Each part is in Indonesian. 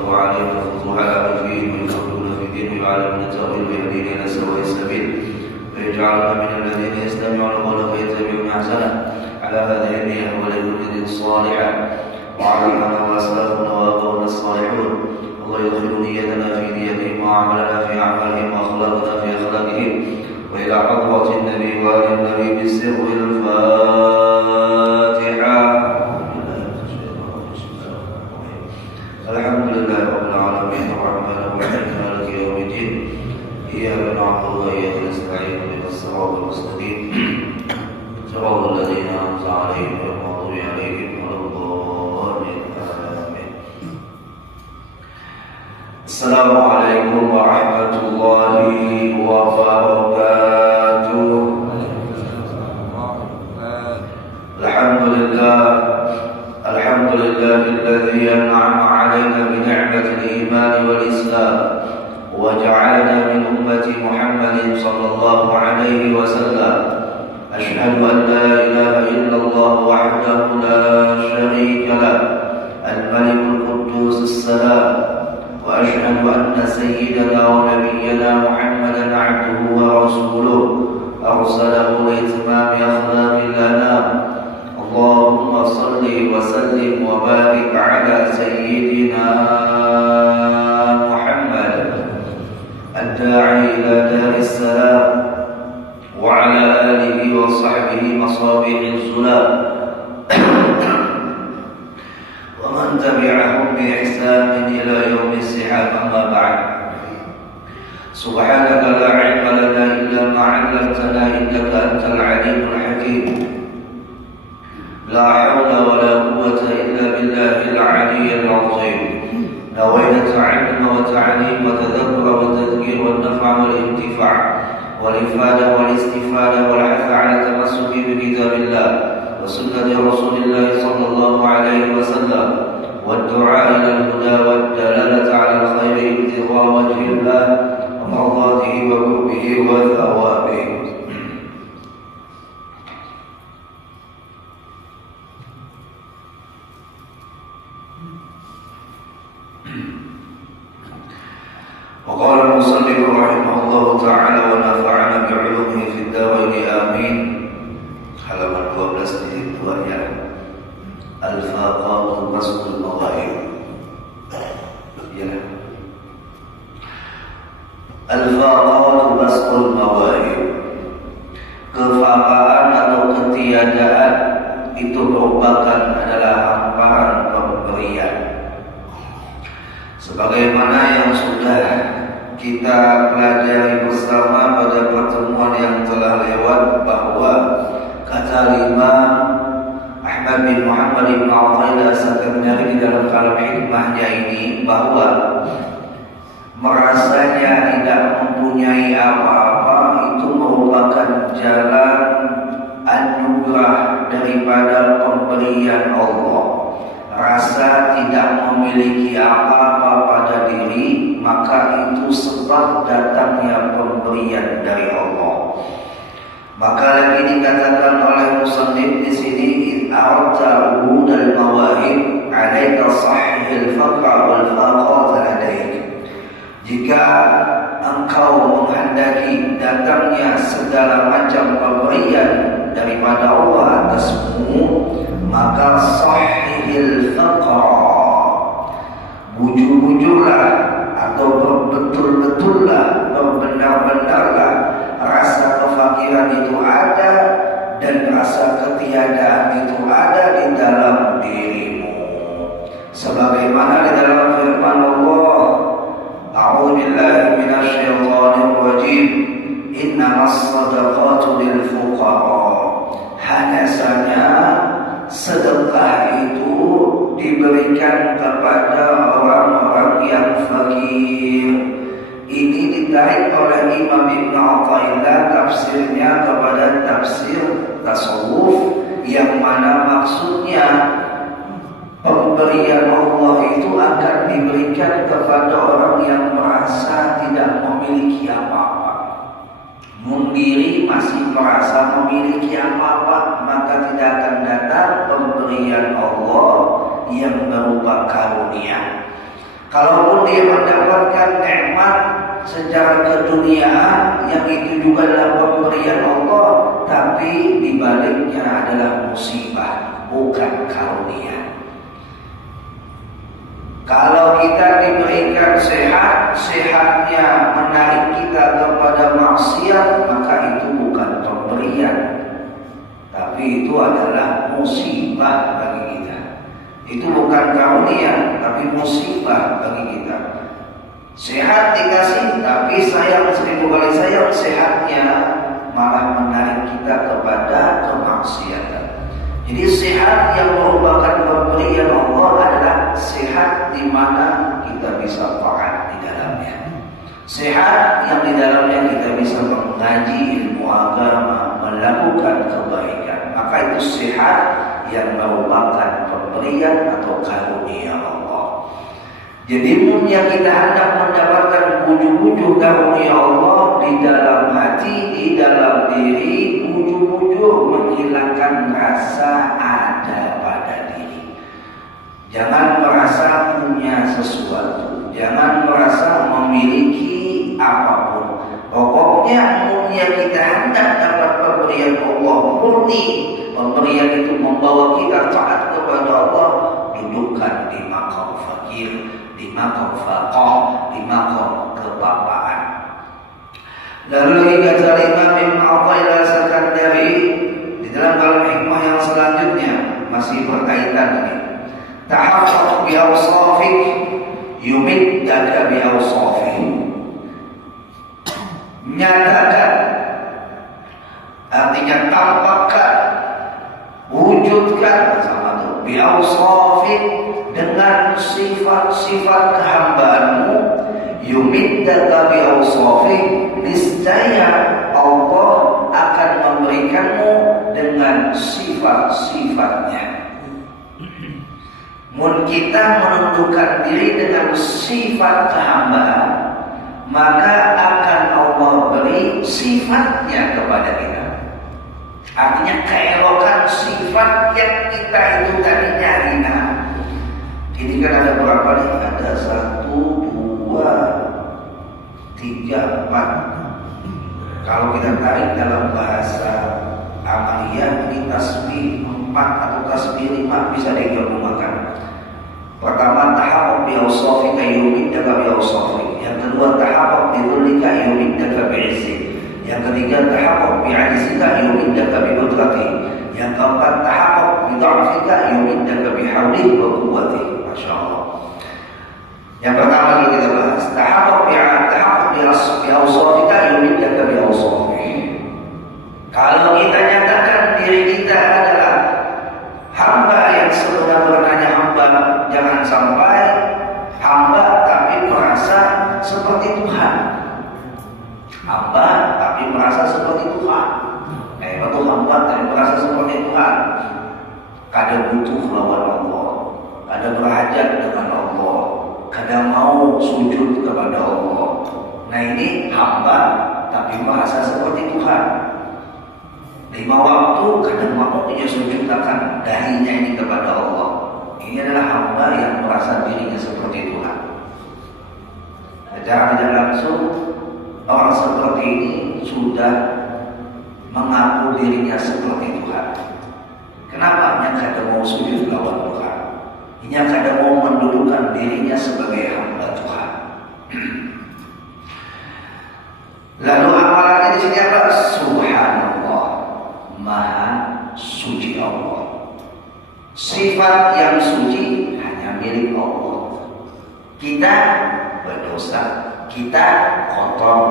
وتفتح عليهم الفتوح على وجههم ويدخلون في الدين ويعلمون التأويل ويهدين إلى سواء السبيل ويجعلنا من الذين يستمعون القول فيتبعون أحسنه. على هذه النية ولكل دين صالحا وعلمنا وأسلافنا وأبونا الصالحون. الله يدخل نيتنا في نيتهم وعملنا في أعمالهم وأخلاقنا في أخلاقهم وإلى حضرة النبي وآل النبي بالسر إلى الفاتحة. الحمد لله رب العالمين الرحمن الرحيم مالك يوم الدين إياك نعبد وإياك نستعين اهدنا الصراط المستقيم صراط الذين أنعمت عليهم غير المغضوب عليهم ولا الضالين آمين. السلام عليكم ورحمة الله وبركاته. الحمد لله الذي أنعم علينا بنعمة الإيمان والإسلام وجعلنا من أمة محمد صلى الله عليه وسلم. أشهد أن لا إله إلا الله وحده لا شريك له الملك القدوس السلام. وأشهد أن سيدنا ونبينا محمدا عبده ورسوله أرسله لإتمام أخلاق الأنام. اللهم صل وسلم وبارك على سيدنا محمد الداعي إلى دار السلام وعلى آله وصحبه مصابيح الظلام ومن تبعهم بإحسان إلى يوم السحاب. أما بعد، سبحانك لا علم لنا إلا ما علمتنا إنك أنت العليم الحكيم. لا حول ولا قوة إلا بالله العلي العظيم. نوينا التعلم والتعليم والتذكر والتذكير والنفع والانتفاع والإفادة والاستفادة والحث على التمسك بكتاب الله وسنة رسول الله صلى الله عليه وسلم والدعاء إلى الهدى والدلالة على الخير ابتغاء وجه الله ومرضاته وقربه وثوابه. وقال المصنف رحمه الله تعالى ونفعنا بعلومه في الدارين آمين. halaman 12 di duanya Al-Faqatu Mas'ul Mawahib. Ya. Al-Faqatu Mas'ul Mawahib. Kefaqaan atau ketiadaan itu merupakan adalah hamparan pemberian. Sebagaimana yang sudah kita pelajari bersama pada pertemuan yang telah lewat, bahwa kata Imam Ahmad bin Muhammad bin Athaillah As-Sakandari di dalam kalam hikmahnya ini, bahwa merasanya tidak mempunyai apa-apa itu merupakan jalan anugerah daripada pemberian Allah. Rasa tidak memiliki apa-apa pada diri, maka itu sebab datangnya pemberian dari Allah. Maka lagi dikatakan oleh musannif di sini, "A'ta urudal mawahib 'alaika sahihil faqra wal faqat ladaik." Jika engkau menghendaki datangnya segala macam pemberian daripada Allah atasmu, maka sahihil faqra, bujur-bujurlah atau berbetul-betullah, berbenar-benarlah rasa kefakiran itu ada dan rasa ketiadaan itu ada di dalam dirimu. Sebagaimana di dalam firman Allah, A'udzu billahi minasyaitonir rajim, innamas shadaqatu lil fuqara. Hanya saja sedekah itu diberikan kepada orang-orang yang fakir. Ini ditarik oleh Imam Ibn Athaillah tafsirnya kepada tafsir tasawuf, yang mana maksudnya pemberian Allah itu akan diberikan kepada orang yang merasa tidak memiliki apa-apa. Mundiri masih merasa memiliki apa-apa, maka tidak akan datang pemberian Allah yang berupa karunia. Kalaupun dia mendapatkan nikmat secara keduniaan yang itu juga adalah pemberian Allah, tapi dibaliknya adalah musibah, bukan karunia. Kalau kita diberikan sehat, sehatnya menarik kita kepada maksiat, maka itu bukan pemberian, tapi itu adalah musibah bagi kita. Itu bukan karunia, tapi musibah bagi kita. Sehat dikasih, tapi sayang 1000 kali sayang, sehatnya malah menarik kita kepada kemaksiatan. Jadi sehat yang merupakan pemberian Allah adalah sehat di mana kita bisa taat di dalamnya. Sehat yang di dalamnya kita bisa mengaji ilmu agama, melakukan kebaikan. Maka itu sehat yang merupakan pemberian atau karunia Allah. Jadi mulia kita hendak mendapatkan wujud-wujud karunia Allah di dalam hati, di dalam diri, wujud-wujud menghilangkan rasa ada pada diri. Jangan merasa punya sesuatu, jangan merasa memiliki apapun. Pokoknya mulia kita hendak dapat pemberian Allah murni. Pemberian itu membawa kita taat kepada Allah. Dudukkan di maqam fakir, di maqam faqah, di maqam kebapaan. Lalu lagi kata Imam Ibn Athaillah Al-Sakandari di dalam kalam hikmah yang selanjutnya masih berkaitan ini. Tahaqqaq bi awsafik yumiddaka bi awsafik. Nyatakan, artinya tampakkan, wujudkan bersama itu bi awsafik, dengan sifat-sifat kehambaanmu. Yumiddaka bi awsafik, niscaya Allah akan memberikanmu dengan sifat-sifatnya. Mun kita menundukkan diri dengan sifat kehambaan, maka akan Allah beri sifatnya kepada kita. Artinya keelokan sifat yang kita itu tadinya hina. Ini kan ada berapa nih? Ada 1, 2, 3, 4. Kalau kita tarik dalam bahasa amaliyah, ini tasbih 4 atau tasbih 5 bisa digabungkan. Pertama, tahaqqaq bi awsafika yumiddaka bi awsafik. Yang kedua, tahaqqaq bi dhullika yumiddaka bi 'izzik. Yang ketiga, tahaqqaq bi 'ajzika yumiddaka bi qudratik. Yang keempat, tahaqqaq bi dha'fika yumiddaka bi hawlihi wa quwwatihi. Masya Allah. Yang pertama dulu kita bahas, tahaqqaq bi awsafika yumiddaka bi awsafik. Kalau kita nyatakan diri kita adalah hamba yang sebenarnya hamba, jangan sampai hamba tapi merasa seperti Tuhan. Hamba tapi merasa seperti Tuhan. Betul, hamba tapi merasa seperti Tuhan. Kadang butuh lawan Allah, kadang berhajat dengan Allah, kadang mau sujud kepada Allah. Nah ini hamba tapi merasa seperti Tuhan. 5 waktu kadang mau dia sujudkan dahinya ini kepada Allah. Ini adalah hamba yang merasa dirinya seperti Tuhan. Secara tidak langsung orang seperti ini sudah mengaku dirinya seperti Tuhan. Kenapa? Dia kadang mau sujud lawan Tuhan. Dia kadang mau mendudukan dirinya sebagai hamba Tuhan. Lalu amalannya di sini apa? Subhanallah, Maha suci Allah. Sifat yang suci hanya milik Allah. Kita berdosa, kita kotor,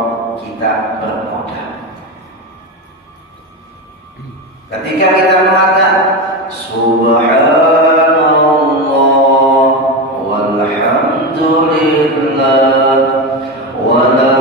kita bernoda. Ketika kita mengatakan Subhanallah walhamdulillah wa la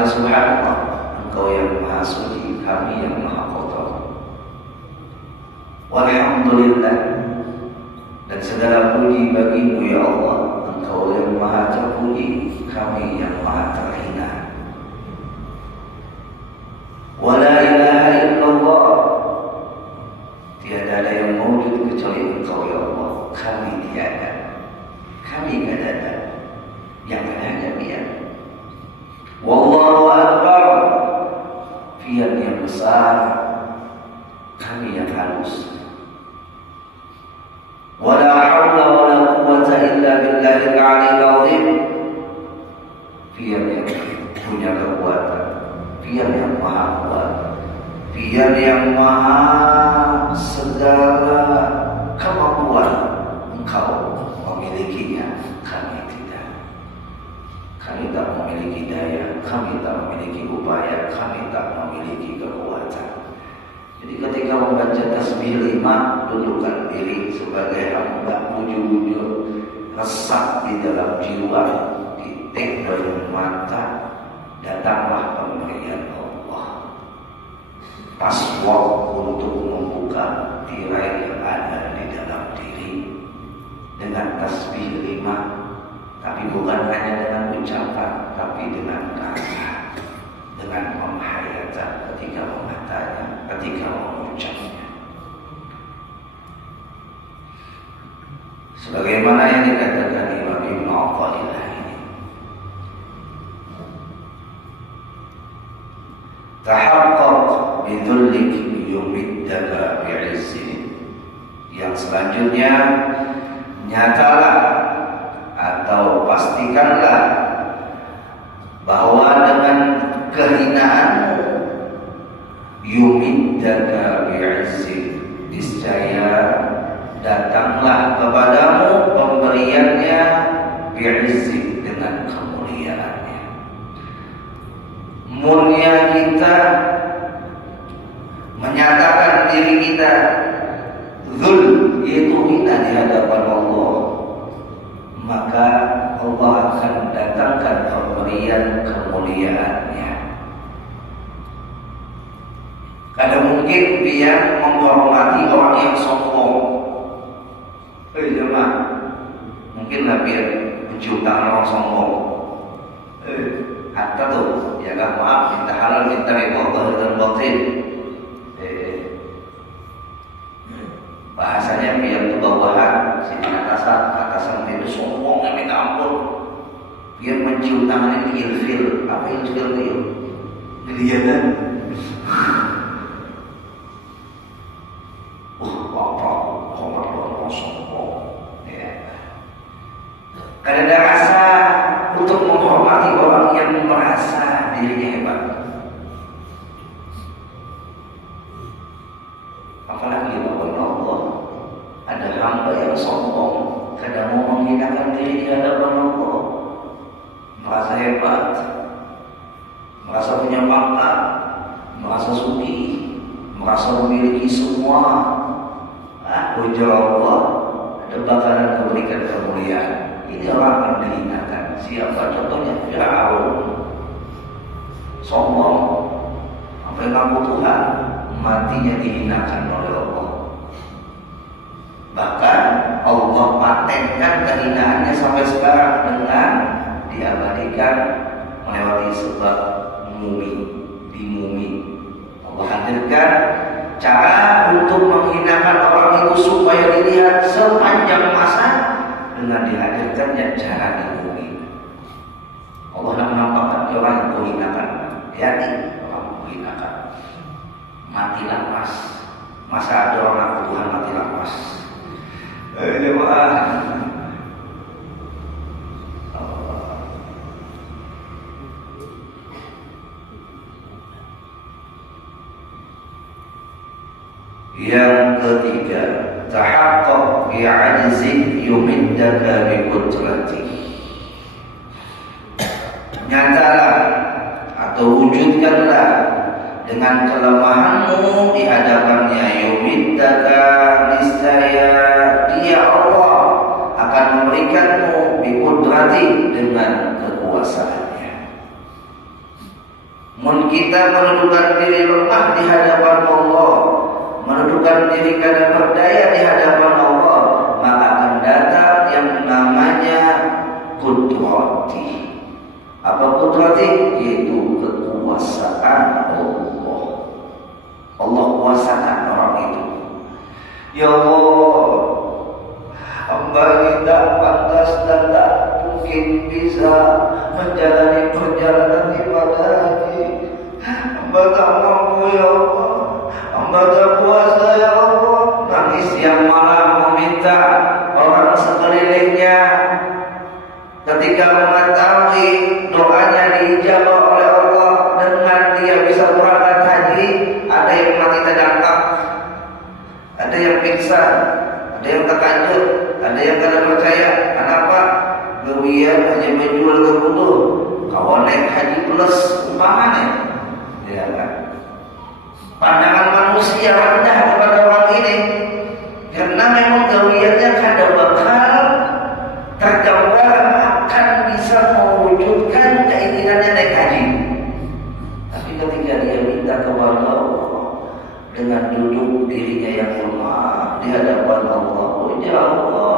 berkata, Subhanallah, Engkau yang maha suci, kami yang maha kotor. Walhamdulillah, dan segala puji bagimu ya Allah, Engkau yang maha terpuji, kami yang maha terhina. Wala ilaha illallah, tiada ada yang mewujud kecuali Engkau ya Allah, kami tiada, kami tidak ada, yang ada hanya Dia. Wallahu akbar, Dia yang besar, kami yang halus. Wala haula wala quwwata illa billahil aliyil azim, Dia yang punya kekuatan, Dia yang maha kuat, Dia yang maha segala kemampuan. Engkau memilikinya, kami tidak. Kami tak memiliki daya, kami tak memiliki upaya, kami tak memiliki kekuatan. Jadi ketika membaca tasbih 5, dudukkan diri sebagai hamba, wujud-wujud resap di dalam jiwa, titik dari mata, datanglah pemberian Allah. Password untuk membuka tirai yang ada di dalam diri dengan tasbih 5, tapi bukan hanya dengan ucapan, tapi dengan rasa, dengan penghayatan ketika membatanya, ketika mengucapnya. Sebagaimana yang dikatakan Imam Ibn Athaillah ini, tahaqqaq bidhullik yumiddaka bi'izzin. Yang selanjutnya, nyatalah atau pastikanlah bahwa dengan kehinaanmu, yumiddaka bi'izzin, niscaya datanglah kepadamu pemberiannya bi'izzin, dengan kemuliaannya. Mulia kita menyatakan diri kita dzul, yaitu hina di hadapan Allah, maka Allah akan datangkan pemberian kemuliaannya. Kadang mungkin dia menghormati orang yang sombong. Jemaah, mungkinlah dia mencium tangan orang sombong. Hatta tuh, ya kan, maaf, minta halal, minta ridho dan batin. Bahasanya biar itu bawahan, sini atasan itu sombong, minta ampun. Biar mencium tangan ini ilfil. Apa yang ilfil? Geliatan. Karena ada rasa untuk menghormati orang yang merasa dirinya hebat. Apalagi lawan Allah, ada hamba yang sombong, kadang mau menghinakan diri di hadapan Allah, merasa hebat, merasa punya pangkat, merasa suci, merasa memiliki semua. Ujar Allah, ada bakalan memberikan kemuliaan. Ini orang akan dihinakan. Siapa contohnya? Fir'aun, sombong, sampai ngaku Tuhan, matinya dihinakan oleh Allah. Bahkan Allah patenkan kehinaannya sampai sekarang dengan diabadikan melewati sebab di mumi. Allah hadirkan cara untuk menghinakan orang itu supaya dilihat sepanjang masa dengan dihadirkannya cara di bumi. Allah menampakkan orang yang kau hinakan, hati orang kau hinakan, matilah mas. Masa ada orang aku Tuhan matilah mas? Jemaah, yang ketiga, tahaqqaq bi'ajzin yumiddaka biqudrati. Nyatalah atau wujudkanlah dengan kelemahanmu di hadapannya, yumiddaka, niscaya Dia Allah akan memberikanmu biqudrati, dengan kekuasaannya. Mun kita menundukkan diri lemah di hadapan Allah, menundukkan diri karena berdaya di hadapan Allah, maka akan datang yang namanya kudrati. Apa kudrati? Yaitu kekuasaan Allah. Allah kuasakan orang itu. Ya Allah, hamba tidak pantas dan tak mungkin bisa menjalani perjalanan ibadah ini. Hamba tak mampu ya Allah, hamba tak kuasa ya Allah. Nangis siang malam meminta orang sekelilingnya. Ketika mengetahui doanya diijabah oleh Allah dengan dia bisa berangkat haji, ada yang mati terdangkap, ada yang pingsan, ada yang terkajut, ada yang tidak percaya. Kenapa? Gawian hanya menjual kebutuh. Kawan naik haji plus umpamanya, ya kan? Pandangan manusia rendah kepada orang ini, karena memang gawiannya kada bakal tergambar akan bisa mewujudkan keinginannya naik haji. Tapi ketika dia minta kepada Allah dengan duduk dirinya yang lemah di hadapan Allah, oh ya Allah,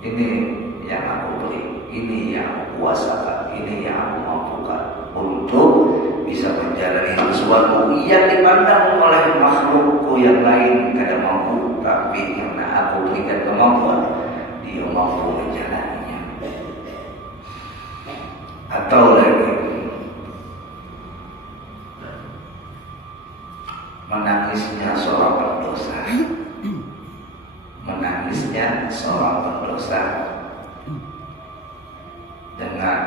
ini yang aku beri, ini yang aku kuasakan, ini yang aku mampukan untuk bisa menjalani sesuatu yang dipandang oleh makhlukku yang lain kada mampu, tapi karena aku berikan kemampuan, dia mampu menjalaninya. Atau lagi menangisnya seorang pendosa, menangisnya seorang pendosa dengan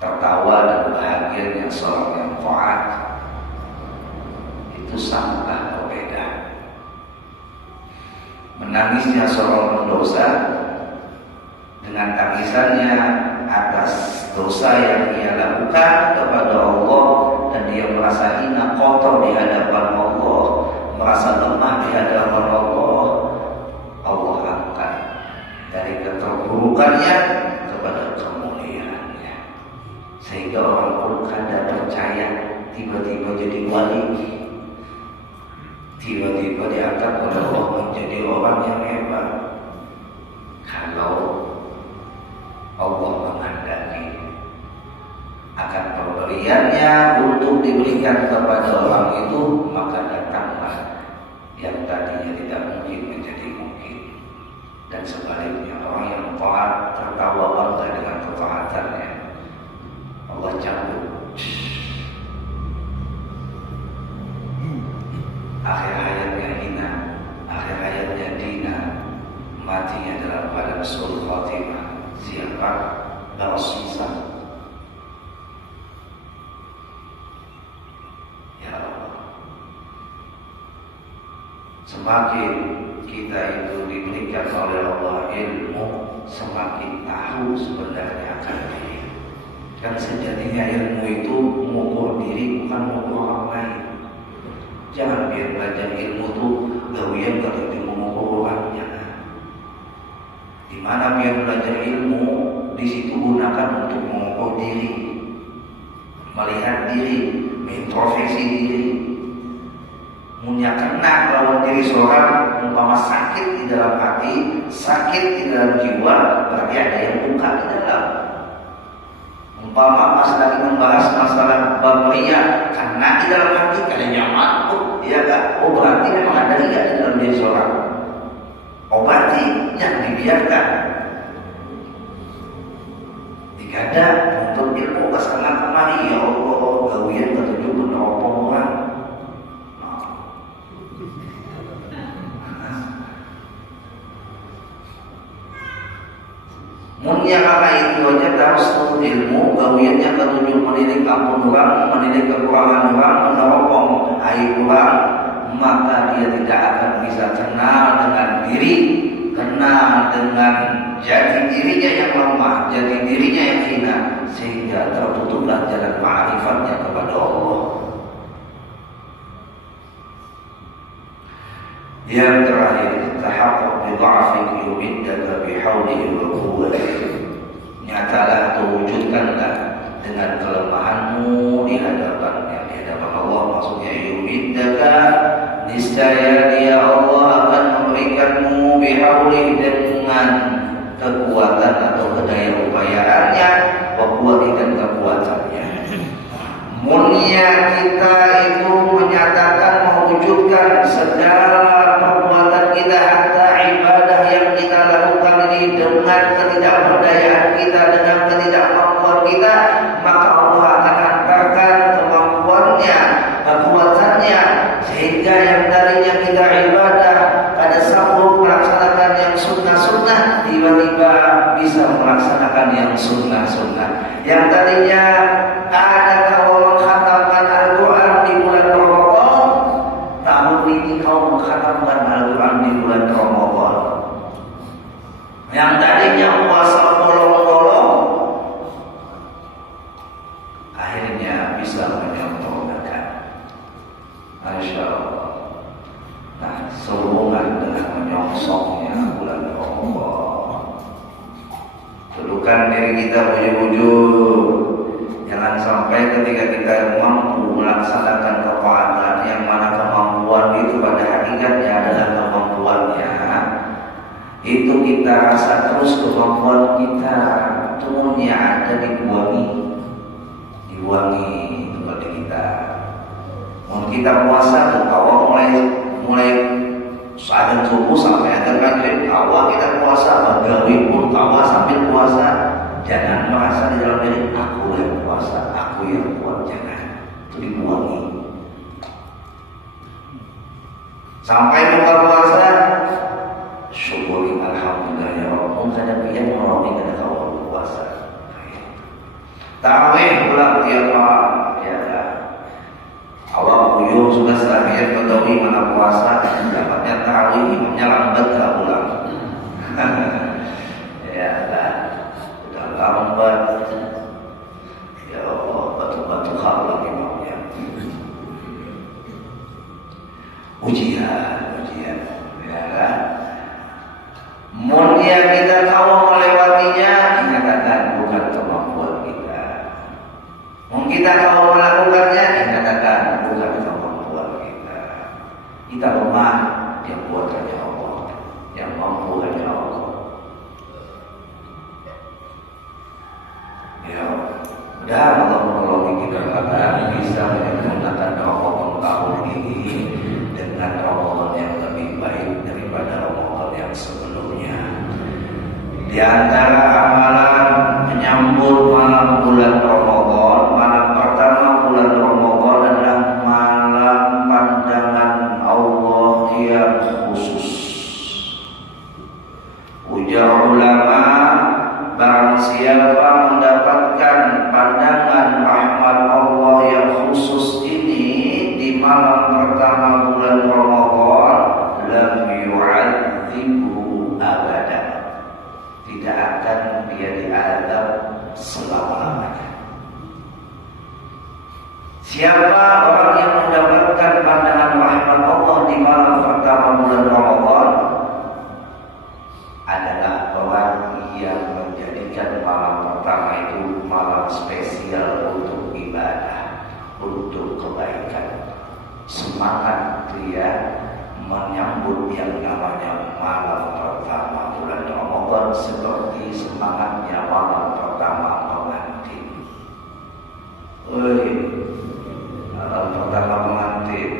tertawa dan bahagianya seorang yang taat, itu sangatlah berbeda. Menangisnya seorang pendosa dengan tangisannya atas dosa yang ia lakukan kepada Allah, dan dia merasa hina, kotor di hadapan Allah, merasa lemah di hadapan Allah, Allah angkat dari keterburukannya kepada kemuliaannya, sehingga orang pun kada percaya tiba-tiba jadi wali, tiba-tiba diangkat oleh Allah menjadi orang yang hebat. Kalau Allah menghendaki akan pemberiannya untuk diberikan kepada orang itu, maka datanglah yang tadinya tidak mungkin menjadi mungkin. Dan sebaliknya, orang yang taat tertawa bangga dengan ketaatannya, Allah cabut akhir hayatnya hina, akhir hayatnya dina, matinya dalam keadaan suul khatimah. Siapa? Bersisa. Ya Allah, semakin kita itu diberikan oleh Allah ilmu, semakin tahu sebenarnya akan diri. Kan sejatinya ilmu itu mengukur diri, bukan mengukur orang lain. Jangan biar belajar ilmu itu gawian ketika mengukur orang. Jangan. Di mana biar belajar ilmu, di situ gunakan untuk mengukur diri, melihat diri, introspeksi diri. Punya kena lawan diri seorang, umpama sakit di dalam hati, sakit di dalam jiwa, berarti ada yang buka di dalam. Umpama pas lagi membahas masalah bab riya, karena di dalam hati kadang mampu, ya kan? Oh berarti memang ada riya di dalam diri seorang. Obati, jangan dibiarkan. Dikada untuk ilmu kesana kemari, ya Allah, gawian ketujuh beberapa orang. Munya karena itu aja harus ilmu, gawiannya ketujuh mendidik ampun orang, mendidik kekurangan orang, meneropong aib orang, maka dia tidak akan bisa kenal dengan diri, kenal dengan jati dirinya yang lemah, jati dirinya yang hina, sehingga tertutuplah jalan ma'rifatnya kepada Allah. Yang terakhir, tahaqqaq bi dha'fika yumiddaka bi haulihi wa quwwatihi. Nyatalah atau wujudkanlah dengan kelemahanmu di hadapan Allah, maksudnya yumiddaka, niscaya dia Allah akan memberikanmu bihaulih dengan kekuatan atau kedaya upayaannya, wa quwwati dan kekuatannya. Mulia kita itu menyatakan mewujudkan segala perbuatan kita, hatta ibadah yang kita lakukan ini dengan ketidakberdayaan kita, dengan ketidakmampuan kita, maka Allah akan hantarkan kemampuannya, kekuatannya, sehingga yang tadinya kita ibadah pada sambung melaksanakan yang sunnah-sunnah, tiba-tiba bisa melaksanakan yang sunnah-sunnah. Yang tadinya ada kau mengkhatamkan Al-Quran di bulan Ramadan, tahun ini kau mengkhatamkan Al-Quran di bulan Ramadan. Yang tadinya puasa bolong-bolong, akhirnya bisa menyempurnakan. Masya Allah. Nah, sehubungan dengan menyongsongnya bulan Ramadan, dudukan diri kita wujud-wujud. Jangan sampai ketika kita mampu melaksanakan ketaatan, yang mana kemampuan itu pada hakikatnya adalah kemampuannya, itu kita rasa terus kemampuan kita turunnya ada dibuangi itu pada kita. Mau kita puasa tuh, awal mulai saat subuh sampai akhir maghrib, awal kita puasa, bagawi pun awal sambil puasa. Jangan merasa di dalam diri aku yang puasa, aku yang kuat, jangan. Itu dibuangi. Sampai buka puasa, syukuri alhamdulillah ya Allah, kada pian merawat kada kau puasa. Tarawih pula tiap malam, ya. Awal buyur sudah setahun Badawi mana puasa, dapatnya tarawih imamnya lambat tak pulang. Ya lah, udah lambat. Ya Allah, batu-batu halang imamnya. Ujian, ya kan? Mulia kita tahu melewatinya, dikatakan bukan kemampuan kita. Mungkin kita tahu melakukannya, dikatakan bukan kemampuan kita. Kita lemah, yang kuat hanya Allah, yang mampu hanya Allah. Ya, mudah Allah menolong kita agar bisa menyempurnakan Ramadan tahun ini dengan Ramadan yang lebih baik daripada Ramadan yang sebelumnya. Di antara amalan menyambut malam bulan Ramadan, malam pertama bulan Ramadan adalah malam pandangan Allah yang khusus. Ujar ulama, barang siapa mendapatkan pandangan rahmat Allah yang khusus ini di malam pertama bulan Ramadan, lam yu'adzibu abadan, tidak akan dia diazab selama-lamanya. Siapa orang yang mendapatkan pandangan rahmat Allah di malam pertama bulan Ramadan adalah orang yang menjadikan malam pertama itu malam spesial untuk ibadah, untuk kebaikan. Semangat dia menyambut yang namanya malam pertama bulan Ramadan seperti semangatnya malam pertama pengantin. Malam pertama pengantin,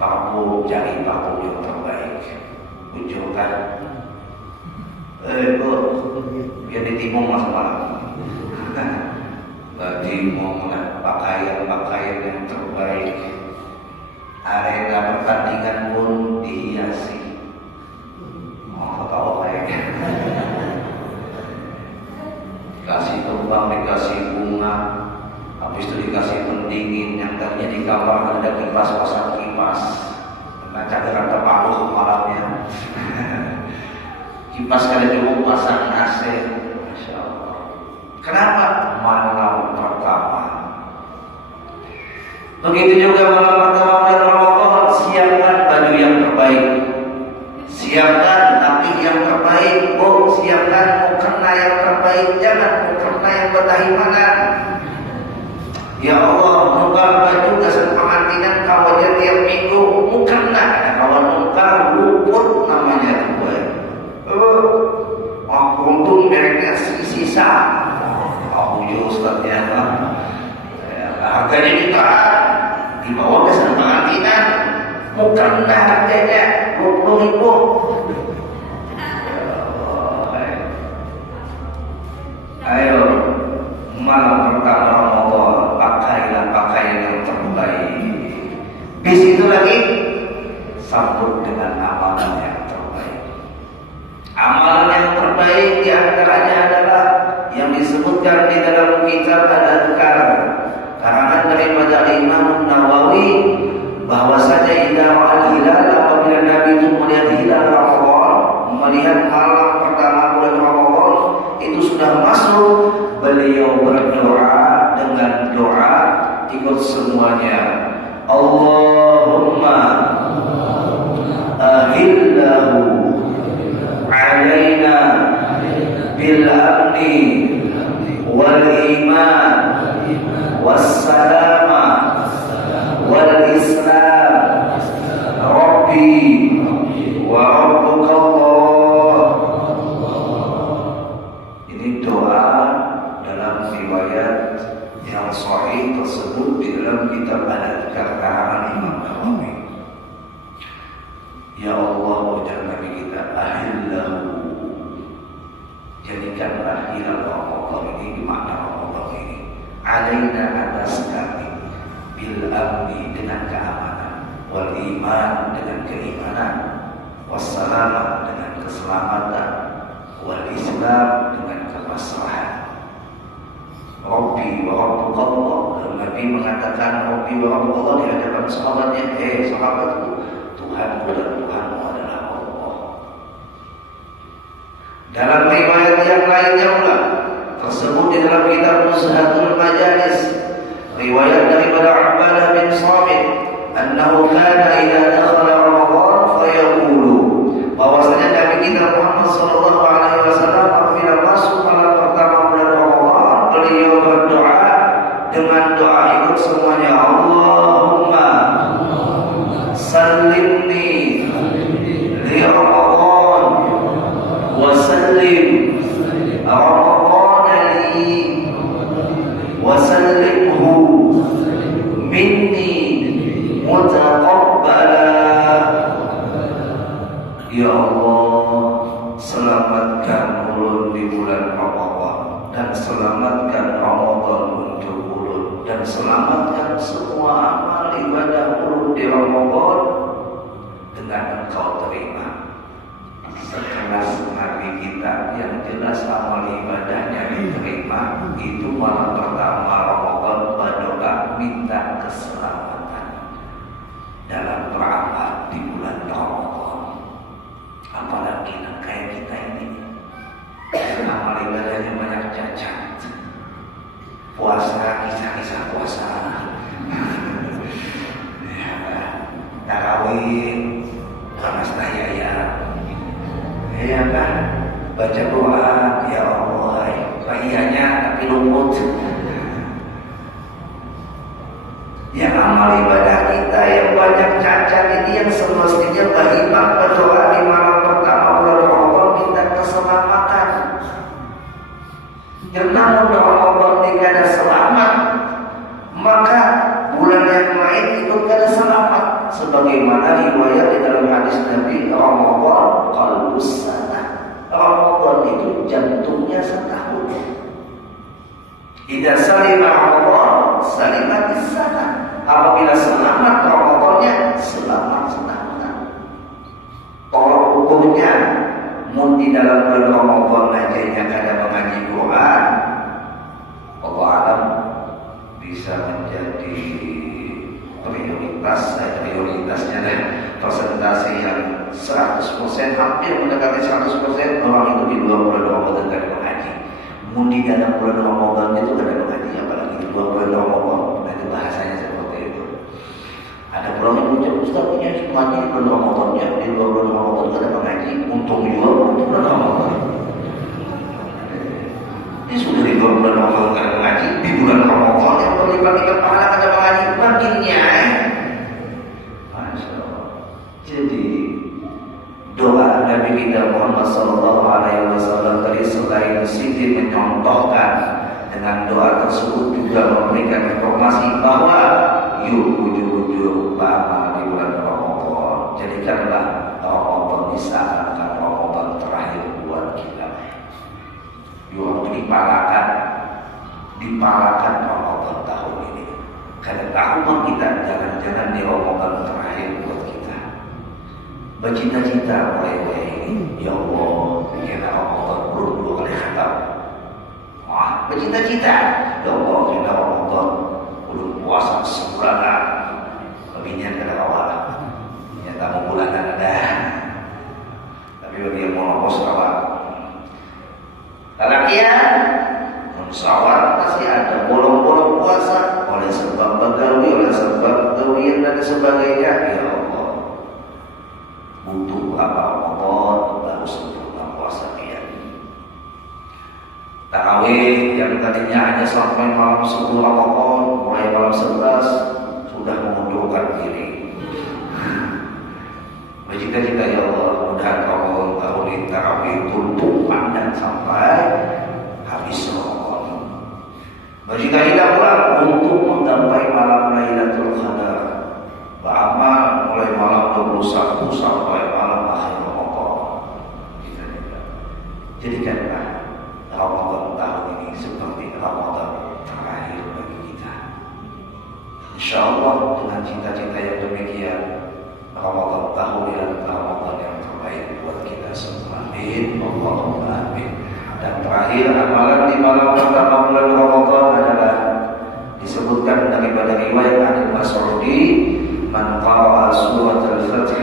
parfum, cari parfum yang terbaik, unjukkan. Bu, biar ditimung mas malam. Timung lah, pakaian yang terbaik. Arena pertandingan pun dihiasi. Mau tahu kayak dikasih kembang, dikasih bunga, habis itu dikasih pendingin. Yang tadinya di kamar ada kipas, pasang kipas, karena cadaran terparuh malamnya. Kipas kada cukup, pasang AC. Masya Allah. Kenapa? Malam pertama. Begitu juga malam pertama bulan Ramadan, siapkan baju yang terbaik, siapkan napi yang terbaik, siapkan mukena yang terbaik, jangan mukena yang bertahimanan. Ya Allah, nukar baju dasar pengantinan kawajan tiap minggu, bukan ada kawan nukar luput namanya gue. Untung mereknya sisa. Aku juga Ustaznya harganya jutaan, dibawa dasar pengantinan, bukan harganya 20.000. Ayo, malam pertama Ramadan, pakailah pakaian yang terbaik. Di situ lagi sambut dengan amalan yang terbaik. Amalan yang terbaik diantaranya adalah yang disebutkan di dalam kitab Al-Adhkar karangan daripada Imam Nawawi, bahwasanya idza ra'al hilal, apabila Nabi itu melihat hilal Ramadan, melihat malam pertama bulan Ramadan itu sudah masuk, beliau berdoa dengan doa ikut semuanya, Allahumma ahillahu alaina bil amni wal iman was salama wal islam rabbi wa rabbuka Allah. Ini doa dalam riwayat yang sahih tersebut di dalam kitab Al-Adhkar karangan Imam Nawawi. Ya Allah, ujar Nabi kita, ahillahu, jadikanlah hilal Ramadan ini, makna Ramadan ini, alaina atas kami, bil amni dengan keamanan, wal iman dengan keimanan, wassalam dengan keselamatan, wal islam dengan kemaslahan. Rabbi wa rabbuka Allah. Nabi mengatakan Rabbi wa rabbuka Allah di hadapan sahabatnya, sahabatku, Tuhanku dan Tuhanmu adalah Allah. Dalam riwayat yang lainnya pula tersebut di dalam kitab Nuzhatul Majalis, riwayat daripada Ubadah bin Samit, annahu kana idza dakhala Ramadan fayaqulu, bahwasanya Nabi kita Muhammad sallallahu alaihi wasallam apabila masuk malam pertama bulan Ramadan, beliau berdoa dengan doa ikut semuanya, Allahumma sallimni li Ramadan wa sallim Ramadan li wa sallimhu minni mutaqabbala. Ya Allah, selamatkan ulun di bulan Ramadan, dan selamatkan Ramadan untuk ulun, dan selamatkan semua amal ibadah ulun di Ramadan dengan Engkau terima. Sekelas Nabi kita yang jelas amal ibadahnya diterima, itu malam pertama Ramadan berdoa minta keselamatan dalam beramal di bulan Ramadan. Apalagi kayak kita ini yang amal ibadahnya banyak cacat, puasa, kisah-kisah puasa, tarawih, panas daya, ya kan, baca doa, ya Allah, kayaknya tapi luput. Yang amal ibadah kita yang banyak cacat ini, yang semestinya beriman berdoa di malam pertama bulan Ramadan minta keselamatan. Yang namun Ramadan tidak ada selamat, maka bulan yang lain itu tidak ada selamat. Sebagaimana riwayat di dalam hadis Nabi, Ramadan qalbus sanah, Ramadan itu jantungnya setahun. Idza salima Ramadan salimatis sanah. Apabila selamat Ramadannya, selamat setahun. Tolak ukurnya, mun di dalam bulan Ramadan aja yang ada mengaji Quran, Allah alam bisa menjadi prioritasnya dan persentase yang 100%, hampir mendekati 100% orang itu di 2 bulan Ramadan tidak ada mengaji. Mun di dalam bulan Ramadan itu tidak ada mengaji, apalagi di 2 bulan Ramadan. Nah, itu bahasanya seperti itu. Ada orang yang ucap, Ustaznya mengaji di bulan Ramadannya, di 2 bulan Ramadan tidak ada mengaji, untung juga di bulan Ramadan. Ini sudah di 2 bulan Ramadan tidak ada mengaji, di bulan Ramadan yang berlipat-lipat pahala pada mengaji makinnya. Masya Allah. Jadi doa Nabi kita Muhammad Sallallahu Alaihi Wasallam tadi selain Siti menyontohkan dengan doa tersebut juga memberikan informasi bahwa yuk ujung-ujung beramal di bulan Ramadan. Jadikanlah Ramadan disarankan Ramadan terakhir buat kita. Yuk dipalakan Ramadan tahun ini. Karena tahun kita jangan-jangan di Ramadan terakhir buat kita. Bercita-cita mulai ini, ya Allah, kena Ramadan belum 2 kali khatam. Wah, bercita-cita, ya Allah, kena Ramadan belum puasa sebulanan. Lebihnya dari awal, ya tamu bulanan ada. Tapi bagi yang mau ngopos awal, lalakian, musawar pasti ada bolong-bolong puasa oleh sebab bagawi, oleh sebab gawian dan sebagainya. Ya Allah, butuh apa Ramadan baru sempurna puasa dia. Tarawih yang tadinya hanya sampai malam 10 Ramadan, mulai malam 11 sudah mengundurkan diri. Bercita-cita ya Allah, mudah Ramadan tahun ini tarawih tutup panjang sampai habis Ramadan. Bercita-cita pula untuk menggapai malam Lailatul Qadar, beramal mulai malam 21 sampai malam akhir Ramadan. Jadikanlah Ramadan tahun ini seperti Ramadan terakhir bagi kita. Insya Allah dengan cita-cita yang demikian, Ramadan tahun ini adalah Ramadan yang terbaik buat kita semua. Amin, Allahumma amin. Dan terakhir, amalan di malam pertama bulan Ramadan adalah disebutkan daripada riwayat Al-Mas'udi, man qara'a surat al-Fath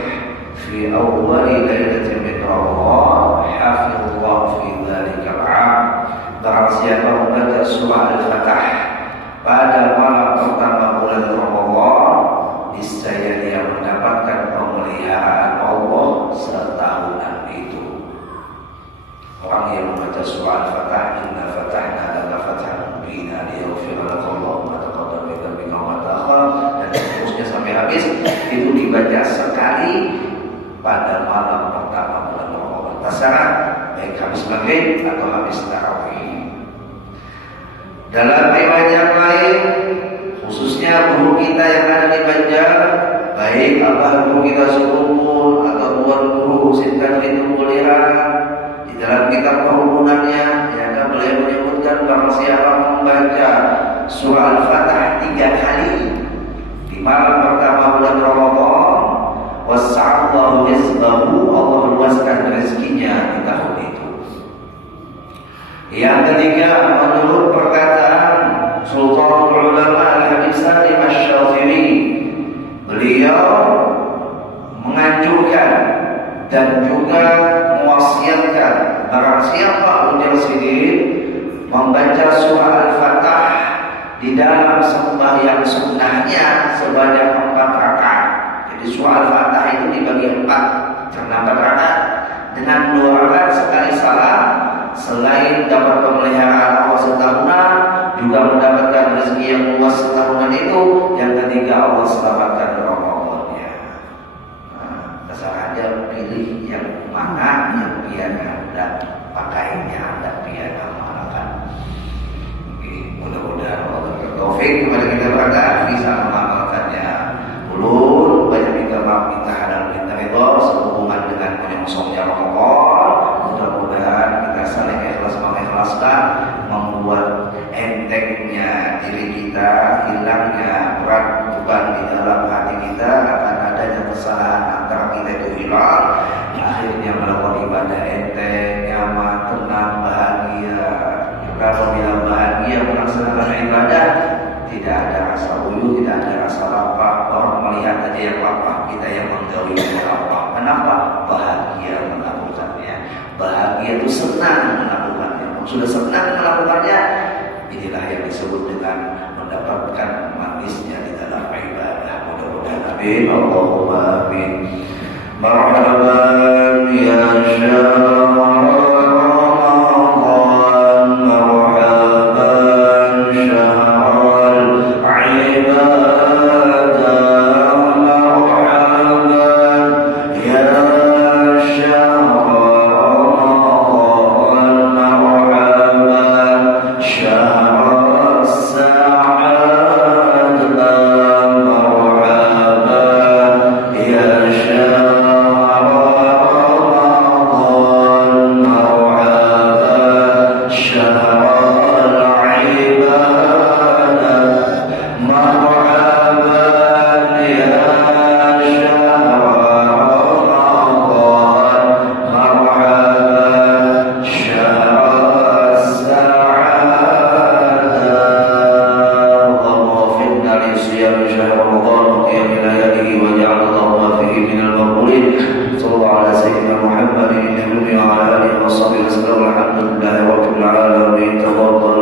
fi awwali lailatin min Ramadan hafizallahu fi dzalika al-'am. Barang siapa membaca surah Al-Fatah pada malam pertama bulan Ramadan, niscaya dia mendapatkan pemeliharaan Allah setahunan itu. Orang yang membaca surah Al-Fatah, inna fatahna laka fathan mubina liyaghfira laka Allahu ma taqaddama min dhanbika wa ma ta'akhkhar, dan seterusnya sampai habis, itu dibaca sekali pada malam pertama bulan Ramadan. Terserah baik habis maghrib atau habis tarawih. Dalam riwayat yang lain, khususnya guru kita yang ada di Banjar, baik abah guru kita sepupu atau tuan guru Sintan itu Mulia, di dalam kitab perhubungannya, ya, beliau menyebutkan barang siapa membaca surah Al-Fatah 3 kali di malam pertama bulan Ramadan, wasa'allahu rizqahu, Allah luaskan rezekinya di tahun itu. Yang ketiga, menurut perkataan Sultanul Ulama Al-Habib Salim Asy-Syafiri, beliau menganjurkan dan juga mewasiatkan barang siapa ujar sidin membaca surah Al-Fatah di dalam sembahyang sunnahnya sebanyak 4 rakaat. Jadi surah Al-Fatah itu dibagi 4, terdapat rakaat dengan 2 rakaat sekali salam. Selain dapat pemeliharaan Allah setahunan, juga mendapatkan rezeki yang luas setahunan itu. Yang ketiga, Allah selamatkan Ramadannya. Terserah aja pilih yang mana yang biar Anda pakainya, Anda biar amalkan. Mudah-mudahan Allah bertaufik kepada kita berada bisa mengamalkannya. Ulun banyak minta maaf, minta hadal, minta ridho sehubungan dengan menyongsongnya Ramadan. Mudah-mudahan kita saling ikhlas mengikhlaskan, membuat entengnya diri kita, hilangnya berat beban di dalam hati kita akan adanya kesalahan antara kita itu hilang. Akhirnya melakukan ibadah enteng, nyaman, tenang, bahagia. Kalau bilang bahagia melaksanakan ibadah, tidak ada rasa ulu, tidak ada rasa lapar. Orang melihat aja yang lapar, kita yang menggawinya lapar. Kenapa? Bahagia melakukannya. Bahagia itu senang melakukannya. Sudah senang melakukannya, inilah yang disebut dengan mendapatkan manisnya di dalam ibadah. Mudah-mudahan amin. Allahumma amin. Marhaban ya syahr Ramadan, marhaban syahr صلى الله على سيدنا محمد النبي وعلى آله وصحبه وسلم. الحمد لله رب العالمين. تفضل